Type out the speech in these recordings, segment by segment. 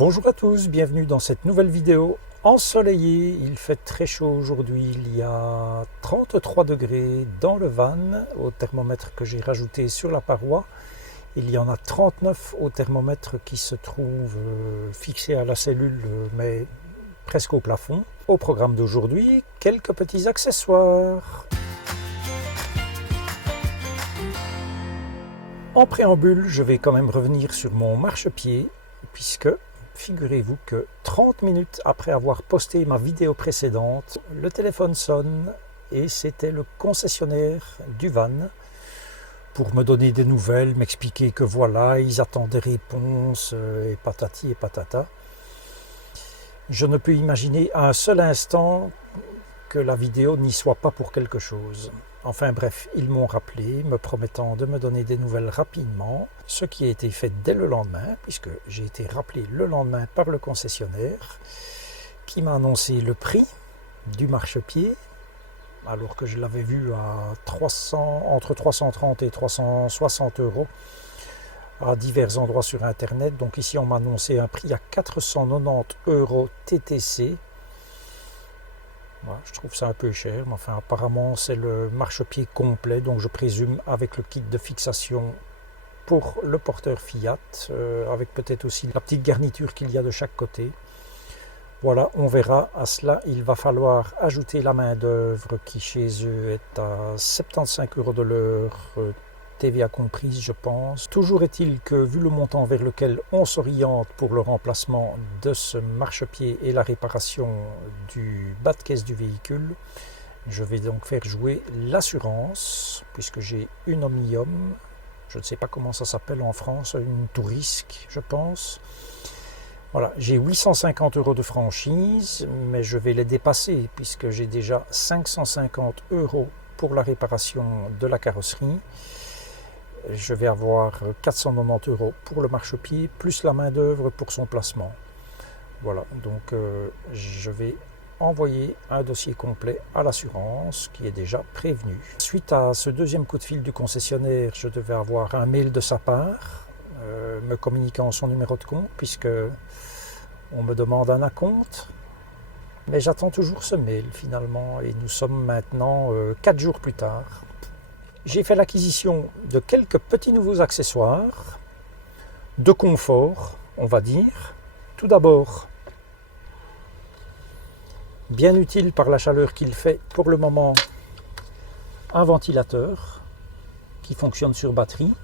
Bonjour à tous, bienvenue dans cette nouvelle vidéo ensoleillée. Il fait très chaud aujourd'hui, il y a 33 degrés dans le van au thermomètre que j'ai rajouté sur la paroi. Il y en a 39 au thermomètre qui se trouve fixé à la cellule mais presque au plafond. Au programme d'aujourd'hui, quelques petits accessoires. En préambule, je vais quand même revenir sur mon marchepied puisque figurez-vous que 30 minutes après avoir posté ma vidéo précédente, le téléphone sonne et c'était le concessionnaire du van pour me donner des nouvelles, m'expliquer que voilà, ils attendent des réponses et patati et patata. Je ne peux imaginer un seul instant que la vidéo n'y soit pas pour quelque chose. Enfin bref, ils m'ont rappelé, me promettant de me donner des nouvelles rapidement, ce qui a été fait dès le lendemain, puisque j'ai été rappelé le lendemain par le concessionnaire, qui m'a annoncé le prix du marchepied, alors que je l'avais vu à entre 330 et 360 euros à divers endroits sur Internet. Donc ici, on m'a annoncé un prix à 490 euros TTC. Voilà, je trouve ça un peu cher, mais enfin apparemment c'est le marchepied complet, donc je présume avec le kit de fixation pour le porteur Fiat, avec peut-être aussi la petite garniture qu'il y a de chaque côté. Voilà, on verra. À cela, il va falloir ajouter la main d'œuvre qui chez eux est à 75 euros de l'heure, TVA comprise, je pense. Toujours est-il que, vu le montant vers lequel on s'oriente pour le remplacement de ce marchepied et la réparation du bas de caisse du véhicule, je vais donc faire jouer l'assurance, puisque j'ai une Omnium, je ne sais pas comment ça s'appelle en France, une Tourisque, je pense. Voilà, j'ai 850 euros de franchise, mais je vais les dépasser, puisque j'ai déjà 550 euros pour la réparation de la carrosserie. Je vais avoir 490 euros pour le marchepied, plus la main d'œuvre pour son placement. Voilà, donc je vais envoyer un dossier complet à l'assurance qui est déjà prévenu. Suite à ce deuxième coup de fil du concessionnaire, je devais avoir un mail de sa part, me communiquant son numéro de compte, puisque on me demande un acompte. Mais j'attends toujours ce mail finalement, et nous sommes maintenant 4 jours plus tard. J'ai fait l'acquisition de quelques petits nouveaux accessoires, de confort, on va dire. Tout d'abord, bien utile par la chaleur qu'il fait pour le moment, un ventilateur qui fonctionne sur batterie.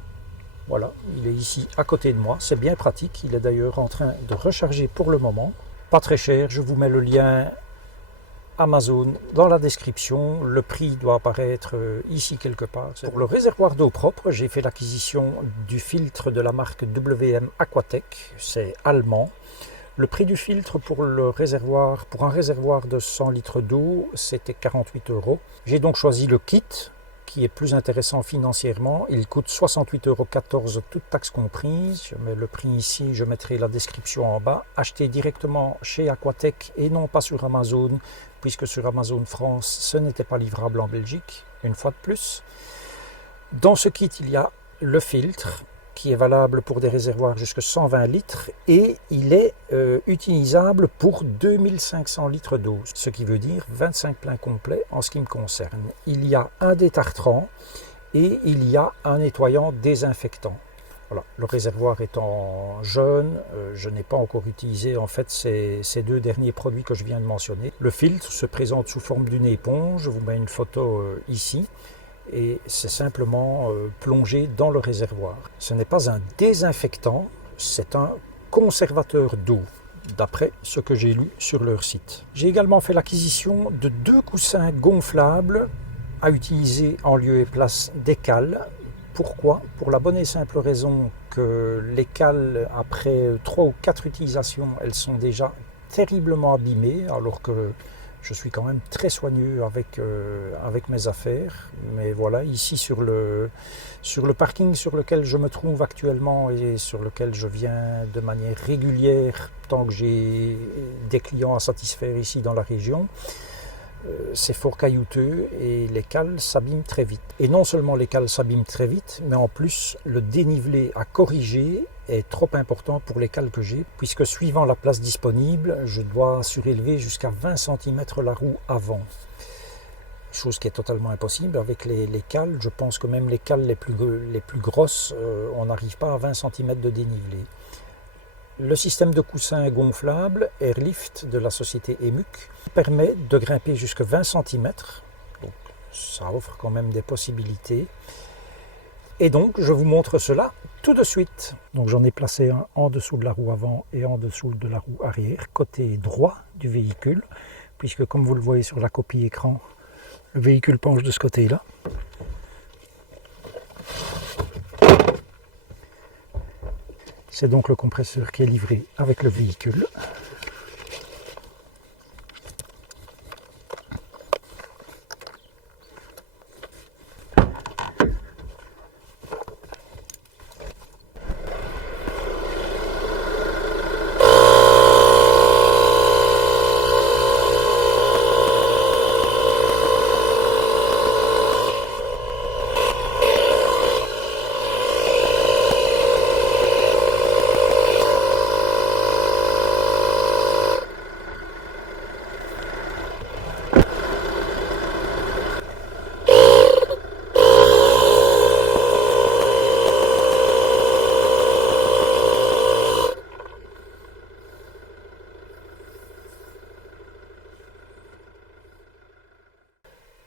Voilà, il est ici à côté de moi, c'est bien pratique. Il est d'ailleurs en train de recharger pour le moment. Pas très cher, je vous mets le lien Amazon dans la description, le prix doit apparaître ici quelque part. Pour le réservoir d'eau propre, j'ai fait l'acquisition du filtre de la marque WM Aquatech, c'est allemand. Le prix du filtre pour un réservoir de 100 litres d'eau, c'était 48 euros. J'ai donc choisi le kit, qui est plus intéressant financièrement. Il coûte 68,14 euros, toutes taxes comprises. Je mets le prix ici, je mettrai la description en bas. Acheté directement chez Aquatech et non pas sur Amazon, puisque sur Amazon France, ce n'était pas livrable en Belgique, une fois de plus. Dans ce kit, il y a le filtre, qui est valable pour des réservoirs jusqu'à 120 litres, et il est utilisable pour 2500 litres d'eau, ce qui veut dire 25 pleins complets en ce qui me concerne. Il y a un détartrant et il y a un nettoyant désinfectant. Voilà, le réservoir étant jeune, je n'ai pas encore utilisé en fait ces deux derniers produits que je viens de mentionner. Le filtre se présente sous forme d'une éponge, je vous mets une photo ici, et c'est simplement plongé dans le réservoir. Ce n'est pas un désinfectant, c'est un conservateur d'eau, d'après ce que j'ai lu sur leur site. J'ai également fait l'acquisition de 2 coussins gonflables à utiliser en lieu et place des cales. Pourquoi? Pour la bonne et simple raison que les cales, après 3 ou 4 utilisations, elles sont déjà terriblement abîmées, alors que je suis quand même très soigneux avec mes affaires. Mais voilà, ici sur le parking sur lequel je me trouve actuellement et sur lequel je viens de manière régulière, tant que j'ai des clients à satisfaire ici dans la région, c'est fort caillouteux et les cales s'abîment très vite. Et non seulement les cales s'abîment très vite, mais en plus le dénivelé à corriger est trop important pour les cales que j'ai, puisque suivant la place disponible, je dois surélever jusqu'à 20 cm la roue avant. Chose qui est totalement impossible avec les cales. Je pense que même les cales les plus grosses, on n'arrive pas à 20 cm de dénivelé. Le système de coussin gonflable Airlift de la société EMUC permet de grimper jusqu'à 20 cm, donc ça offre quand même des possibilités. Et donc je vous montre cela tout de suite. Donc j'en ai placé un en dessous de la roue avant et en dessous de la roue arrière, côté droit du véhicule, puisque comme vous le voyez sur la copie écran, le véhicule penche de ce côté-là. C'est donc le compresseur qui est livré avec le véhicule.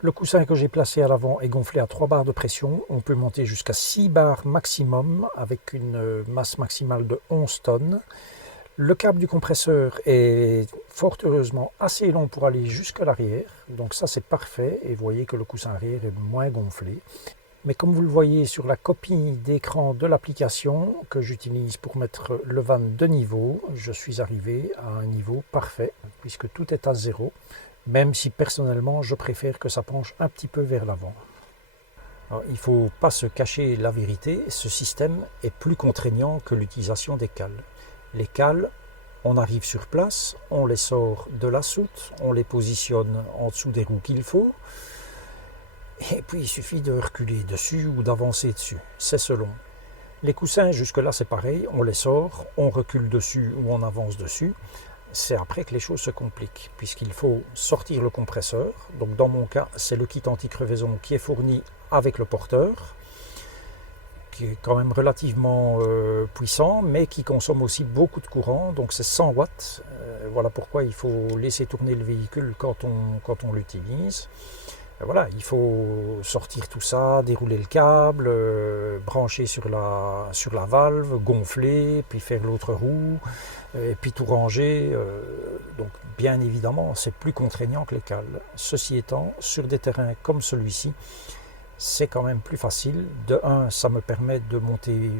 Le coussin que j'ai placé à l'avant est gonflé à 3 barres de pression. On peut monter jusqu'à 6 barres maximum avec une masse maximale de 11 tonnes. Le câble du compresseur est fort heureusement assez long pour aller jusqu'à l'arrière. Donc ça c'est parfait et vous voyez que le coussin arrière est moins gonflé. Mais comme vous le voyez sur la copie d'écran de l'application que j'utilise pour mettre le van de niveau, je suis arrivé à un niveau parfait puisque tout est à 0. Même si personnellement je préfère que ça penche un petit peu vers l'avant. Il ne faut pas se cacher la vérité, ce système est plus contraignant que l'utilisation des cales. Les cales, on arrive sur place, on les sort de la soute, on les positionne en dessous des roues qu'il faut, et puis il suffit de reculer dessus ou d'avancer dessus, c'est selon. Les coussins, jusque-là c'est pareil, on les sort, on recule dessus ou on avance dessus. C'est après que les choses se compliquent, puisqu'il faut sortir le compresseur. Donc dans mon cas, c'est le kit anti-crevaison qui est fourni avec le porteur, qui est quand même relativement puissant, mais qui consomme aussi beaucoup de courant, donc c'est 100 watts. Voilà pourquoi il faut laisser tourner le véhicule quand on l'utilise. Voilà, il faut sortir tout ça, dérouler le câble, brancher sur la valve, gonfler, puis faire l'autre roue, et puis tout ranger. Donc bien évidemment, c'est plus contraignant que les cales. Ceci étant, sur des terrains comme celui-ci, c'est quand même plus facile. De 1, ça me permet de monter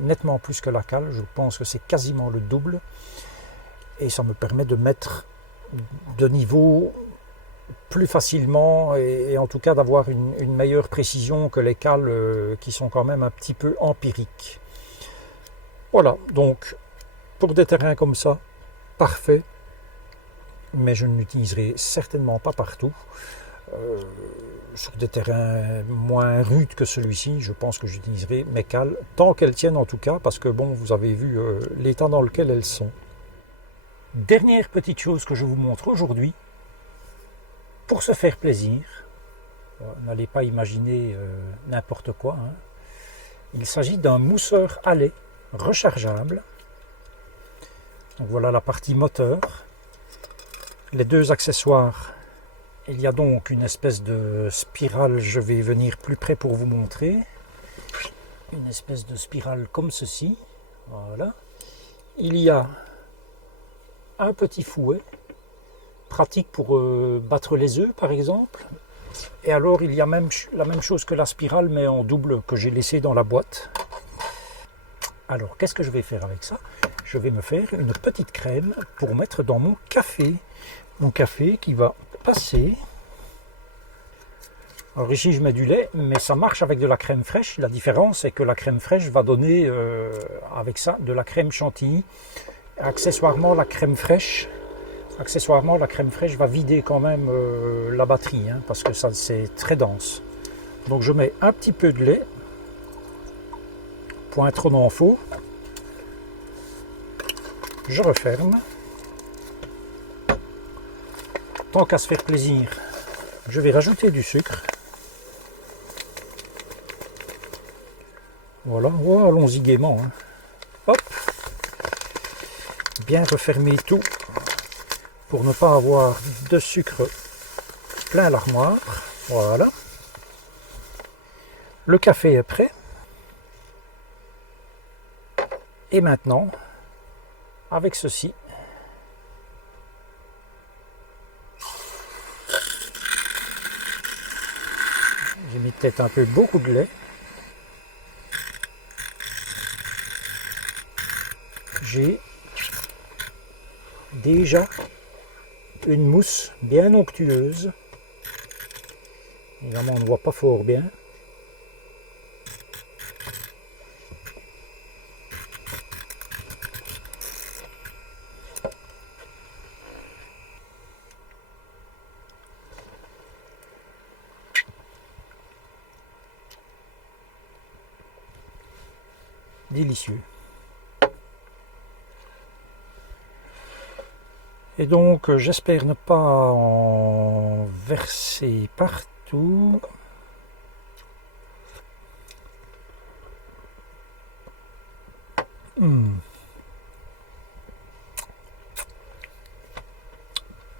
nettement plus que la cale. Je pense que c'est quasiment le double. Et ça me permet de mettre de niveau plus facilement et en tout cas d'avoir une meilleure précision que les cales qui sont quand même un petit peu empiriques. Voilà, donc pour des terrains comme ça, parfait, mais je ne l'utiliserai certainement pas partout. Sur des terrains moins rudes que celui-ci, je pense que j'utiliserai mes cales, tant qu'elles tiennent en tout cas, parce que bon, vous avez vu l'état dans lequel elles sont. Dernière petite chose que je vous montre aujourd'hui, pour se faire plaisir, n'allez pas imaginer n'importe quoi, hein. Il s'agit d'un mousseur à lait rechargeable. Donc voilà la partie moteur. Les deux accessoires, il y a donc une espèce de spirale, je vais venir plus près pour vous montrer. Une espèce de spirale comme ceci, voilà. Il y a un petit fouet, pratique pour battre les œufs par exemple. Et alors il y a même la même chose que la spirale mais en double que j'ai laissé dans la boîte. Alors qu'est-ce que je vais faire avec ça? Je vais me faire une petite crème pour mettre dans mon café. Mon café qui va passer. Alors ici je mets du lait mais ça marche avec de la crème fraîche. La différence c'est que la crème fraîche va donner avec ça de la crème chantilly. Accessoirement la crème fraîche Accessoirement, la crème fraîche va vider quand même la batterie, hein, parce que ça c'est très dense. Donc je mets un petit peu de lait, point trop n'en faut. Je referme. Tant qu'à se faire plaisir, je vais rajouter du sucre. Voilà, oh, allons-y gaiement. Hein. Hop, bien refermer tout pour ne pas avoir de sucre plein l'armoire. Voilà. Le café est prêt. Et maintenant, avec ceci, j'ai mis peut-être un peu beaucoup de lait. J'ai déjà une mousse bien onctueuse. Évidemment, on ne voit pas fort bien. Délicieux. Et donc, j'espère ne pas en verser partout.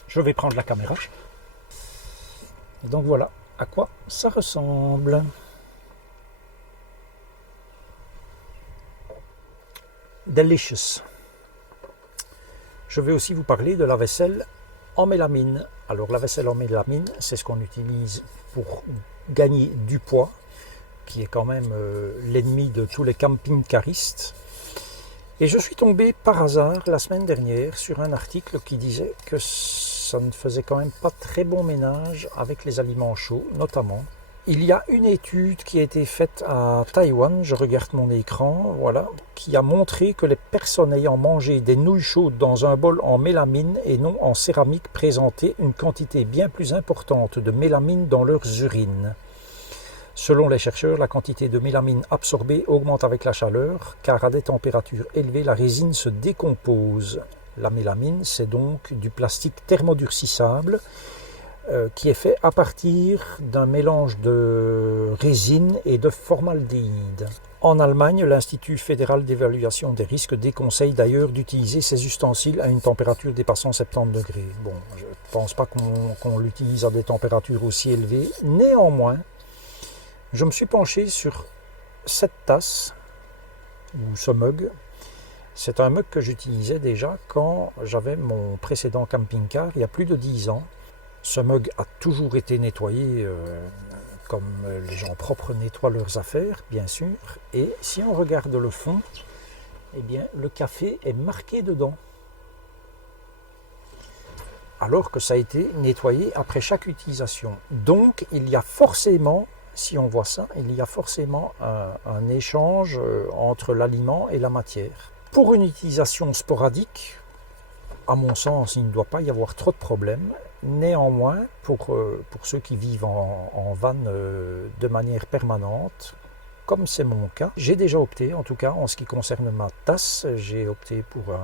Je vais prendre la caméra. Et donc voilà à quoi ça ressemble. Delicious. Je vais aussi vous parler de la vaisselle en mélamine. Alors la vaisselle en mélamine, c'est ce qu'on utilise pour gagner du poids, qui est quand même l'ennemi de tous les camping-caristes. Et je suis tombé par hasard la semaine dernière sur un article qui disait que ça ne faisait quand même pas très bon ménage avec les aliments chauds, notamment. Il y a une étude qui a été faite à Taïwan, je regarde mon écran, voilà, qui a montré que les personnes ayant mangé des nouilles chaudes dans un bol en mélamine et non en céramique présentaient une quantité bien plus importante de mélamine dans leurs urines. Selon les chercheurs, la quantité de mélamine absorbée augmente avec la chaleur, car à des températures élevées, la résine se décompose. La mélamine, c'est donc du plastique thermodurcissable qui est fait à partir d'un mélange de résine et de formaldéhyde. En Allemagne, l'Institut fédéral d'évaluation des risques déconseille d'ailleurs d'utiliser ces ustensiles à une température dépassant 70 degrés. Bon, je ne pense pas qu'on l'utilise à des températures aussi élevées. Néanmoins, je me suis penché sur cette tasse, ou ce mug. C'est un mug que j'utilisais déjà quand j'avais mon précédent camping-car, il y a plus de 10 ans. Ce mug a toujours été nettoyé comme les gens propres nettoient leurs affaires, bien sûr. Et si on regarde le fond, eh bien, le café est marqué dedans. Alors que ça a été nettoyé après chaque utilisation. Donc, il y a forcément, si on voit ça, il y a forcément un échange entre l'aliment et la matière. Pour une utilisation sporadique, à mon sens, il ne doit pas y avoir trop de problèmes. Néanmoins, pour ceux qui vivent en van de manière permanente, comme c'est mon cas, j'ai déjà opté, en tout cas en ce qui concerne ma tasse, j'ai opté pour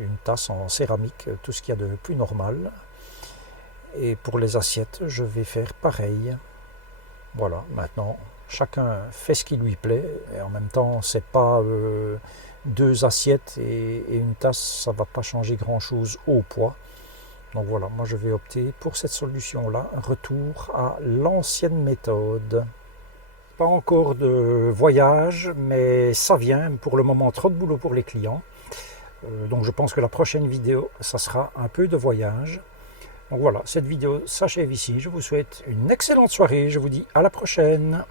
une tasse en céramique, tout ce qu'il y a de plus normal. Et pour les assiettes, je vais faire pareil. Voilà, maintenant, chacun fait ce qui lui plaît. Et en même temps, c'est pas 2 assiettes et une tasse, ça ne va pas changer grand-chose au poids. Donc voilà, moi je vais opter pour cette solution-là, retour à l'ancienne méthode. Pas encore de voyage, mais ça vient, pour le moment trop de boulot pour les clients. Donc je pense que la prochaine vidéo, ça sera un peu de voyage. Donc voilà, cette vidéo s'achève ici. Je vous souhaite une excellente soirée, je vous dis à la prochaine.